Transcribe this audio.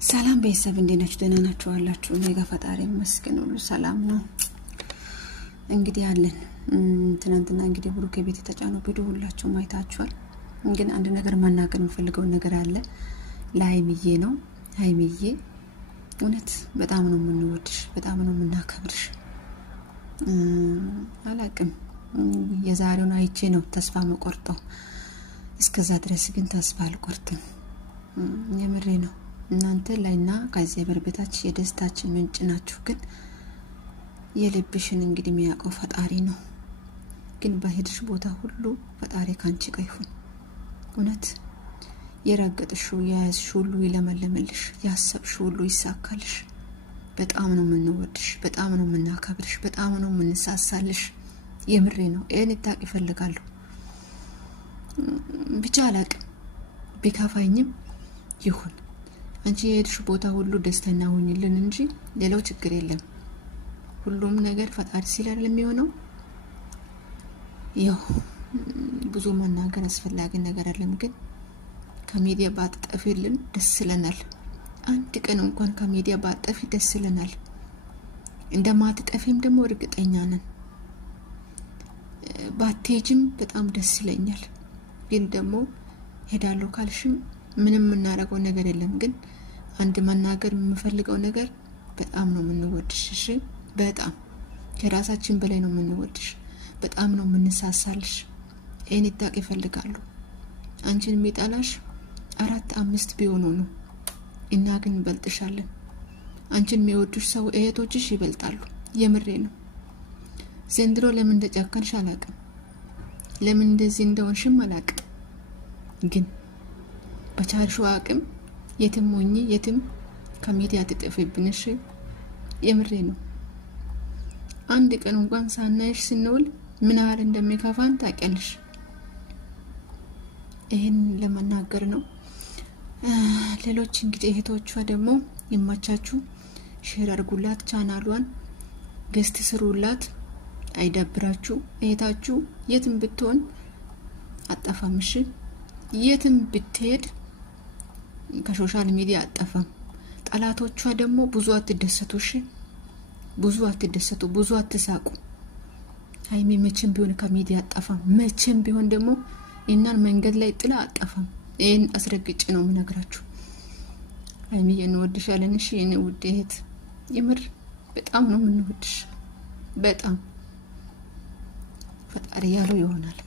ሰላም ቤተሰብ እንዴት ናችሁ? ደህና ናችሁ አላችሁ? እኔ ጋር ፈጣሪ ይመስገን ሁሉ ሰላም ነው። እንግዲህ አለን ትናንትና እንግዲህ ብሩክ ቤት የተጫነው ቪዲዮ ሁላችሁም አይታችኋል። ግን አንድ ነገር መናገር የምፈልገው ነገር አለ። ለሀይሚዬ ነው። ሀይሚዬ እውነት በጣም ነው የምንወድሽ፣ በጣም ነው የምናከብርሽ። አላቅም የዛሬውን አይቼ ነው ተስፋ መቆርጠው። እስከዛ ድረስ ግን ተስፋ አልቆርጥም። የምሬ ነው። እናንተ ላይና ከዚህ በርበታች የደስታችን ምንጭ ናችሁ። ግን የልብሽን እንግዲህ የሚያውቀው ፈጣሪ ነው። ግን በሄድሽ ቦታ ሁሉ ፈጣሪ ካንቺ ጋር ይሁን። እውነት የረገጥሽው የያዝሽ ሁሉ ይለመልምልሽ፣ ያሰብሽ ሁሉ ይሳካልሽ። በጣም ነው የምንወድሽ፣ በጣም ነው የምናከብርሽ፣ በጣም ነው የምንሳሳልሽ። የምሬ ነው። እኔ ታቅ ይፈልጋለሁ ብቻ አላቅም። ቢከፋኝም ይሁን አንቺ የሄድሽ ቦታ ሁሉ ደስተኛ ሆኝልን እንጂ ሌላው ችግር የለም። ሁሉም ነገር ፈጣሪ ሲላል የሚሆነው። ያው ብዙ መናገር አስፈላጊ ነገር አይደለም። ግን ከሚዲያ ባትጠፊልን ደስ ይለናል። አንድ ቀን እንኳን ከሚዲያ ባትጠፊ ደስ ይለናል። እንደማትጠፊም ደግሞ እርግጠኛ ነን። ባትሄጂም በጣም ደስ ይለኛል። ግን ደግሞ ሄዳለሁ ካልሽም ምንም እናረጋው ነገር የለም። ግን አንድ መናገር የምፈልገው ነገር በጣም ነው የምንወድሽ። እሺ በጣም ከራሳችን በላይ ነው የምንወድሽ። በጣም ነው የምንሳሳልሽ። እኔ ታቅ ይፈልጋሉ። አንቺን የሚጣላሽ 4-5 ቢሆኑ ነው። እና ግን እንበልጥሻለን። አንቺን የሚወዱሽ ሰው እህቶችሽ ይበልጣሉ። የምሬ ነው። ዘንድሮ ለምን እንደጨከንሽ አላቅም። ለምን እንደዚህ እንደሆንሽም አላቅም። ግን በቻልሽው አቅም የትም ሆኚ የትም ከሚዲያ ትጠፊብንሽ። የምሬ ነው። አንድ ቀን እንኳን ሳናይሽ ስንውል ምን ያህል እንደሚከፋን ታውቂያለሽ። ይሄን ለመናገር ነው። ሌሎች እንግዲህ እህቶቿ ደግሞ ይማቻችሁ፣ ሼር አድርጉላት፣ ቻናሏን ገስት ስሩላት፣ አይደብራችሁ። እህታችሁ የትም ብትሆን አጠፋምሽ፣ የትም ብትሄድ ከሶሻል ሚዲያ አጠፋም። ጠላቶቿ ደግሞ ብዙ አትደሰቱሽ፣ ብዙ አትደሰቱ፣ ብዙ አትሳቁ። ሀይሚ መቼም ቢሆን ከሚዲያ አጠፋም። መቼም ቢሆን ደግሞ እናን መንገድ ላይ ጥላ አጠፋም። ይሄን አስረግጬ ነው የምነግራችሁ። ሀይሚ እንወድሻለን። እሺ የኔ ውድ እህት፣ የምር በጣም ነው የምንወድሽ። በጣም ፈጣሪ ያለው ይሆናል።